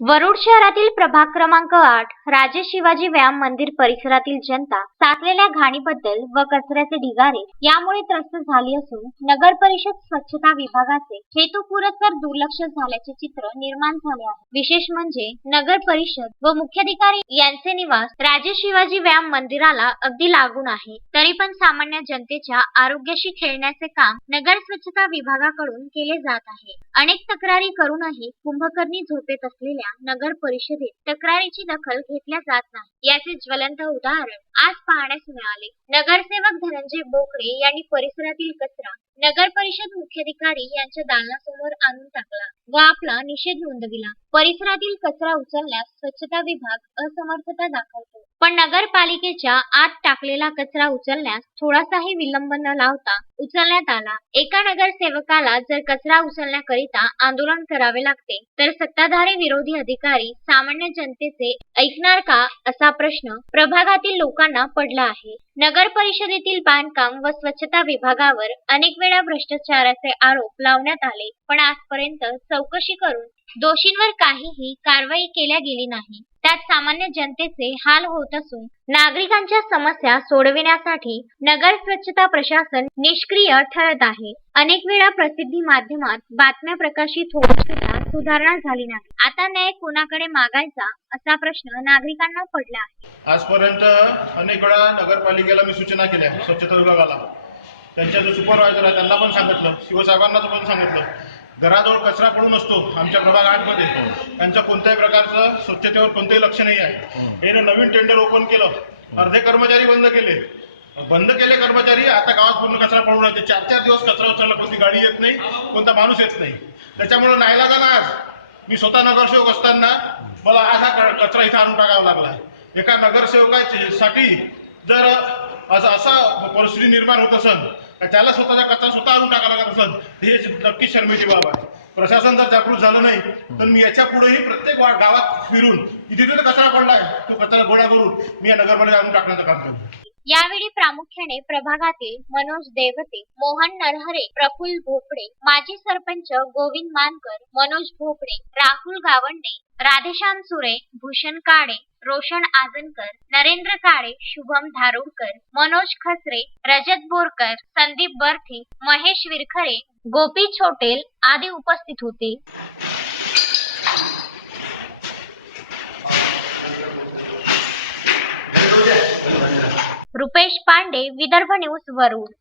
वरुड शहरातील प्रभाग क्रमांक आठ राजे शिवाजी व्यायाम मंदिर परिसरातील जनता साचलेल्या घाणीबद्दल व कचऱ्याचे ढिगारे यामुळे त्रस्त झाली असून नगर परिषद स्वच्छता विभागाचे हेतुपुरस्सर दुर्लक्ष झाल्याचे चित्र निर्माण झाले आहे. विशेष म्हणजे नगर परिषद व मुख्याधिकारी यांचे निवास राजे शिवाजी व्यायाम मंदिराला अगदी लागून आहे. तरी पण सामान्य जनतेच्या आरोग्याशी खेळण्याचे काम नगर स्वच्छता विभागाकडून केले जात आहे. अनेक तक्रारी करूनही कुंभकर्णी झोपेत असलेल्या नगर परिषदेत तक्रारीची दखल घेतल्या जात नाही. याचे ज्वलंत उदाहरण आज पाहण्यास मिळाले. नगरसेवक धनंजय बोकडे यांनी परिसरातील कचरा नगर परिषद मुख्याधिकारी यांच्या दालनासमोर आणून टाकला व आपला निषेध नोंदविला. परिसरातील कचरा उचलण्यास स्वच्छता विभाग असमर्थता दाखवतो. पण नगरपालिकेच्या आत टाकलेला कचरा उचलण्यास थोडासाही विलंब न लावता उचलण्यात आला. एका नगरसेवकाला जर कचरा उचलण्याकरिता आंदोलन करावे लागते तर सत्ताधारी विरोधी अधिकारी सामान्य जनतेचे ऐकणार का असा प्रश्न प्रभागातील लोकांना पडला आहे. नगर परिषदेतील बांधकाम व स्वच्छता विभागावर अनेक वेळा भ्रष्टाचाराचे आरोप लावण्यात आले पण आजपर्यंत चौकशी करून दोषींवर काहीही कारवाई केल्या गेली नाही. त्यात सामान्य जनतेचे हाल होत असून नागरिकांच्या समस्या सोडविण्यासाठी नगर स्वच्छता प्रशासन निष्क्रिय ठरत आहे. अनेक वेळा प्रसिद्धी माध्यमात बातम्या प्रकाशित होऊन सुद्धा सुधारणा झाली नाही. आता न्याय कोणाकडे मागायचा असा प्रश्न नागरिकांना पडला आहे. आजपर्यंत अनेक वेळा नगरपालिकेला मी सूचना केल्या स्वच्छता विभागाला. त्यांच्या जो सुपरवायझर आहे त्यांना पण सांगितलं शिवसाहेबांना पण सांगितलं. घराजवळ कचरा पडून असतो आमच्या प्रभाग आठमध्ये. त्यांच्या कोणत्याही प्रकारचं स्वच्छतेवर कोणतंही लक्ष नाही आहे. हे नवीन टेंडर ओपन केलं. अर्धे कर्मचारी बंद केले. बंद केले कर्मचारी आता गावात पूर्ण कचरा पडून राहते चार चार दिवस कचरा उचलला कोणती गाडी येत नाही कोणता माणूस येत नाही. त्याच्यामुळे नाहीला ना आज. मी स्वतः नगरसेवक असताना मला असा क- कचरा इथं आणून टाकावा लागला. एका नगरसेवकासाठी जर असं असा परिस्थिती निर्माण होत असेल त्याला स्वतःचा कचरा स्वतः आणून टाकावा लागत असेल ही नक्कीच शर्मेची बाब आहे. प्रशासन जर जागृत झालं नाही तर मी याच्या पुढेही प्रत्येक गावात फिरून तिथे कचरा पडलाय तो कचरा गोळा करून मी या नगरमध्ये आणून टाकण्याचं काम करतो. यावेळी प्रामुख्याने प्रभागातील मनोज देवते मोहन नरहरे प्रफुल्ल भोपडे माजी सरपंच गोविंद मानकर मनोज भोपडे राहुल गावंडे राधेश्याम सुरे भूषण काळे रोशन आजनकर नरेंद्र काळे शुभम धारोडकर मनोज खसरे रजत बोरकर संदीप बर्थे महेश विरखरे गोपी छोटेल आदी उपस्थित होते. रुपेश पांडे विदर्भ न्यूज वरुड.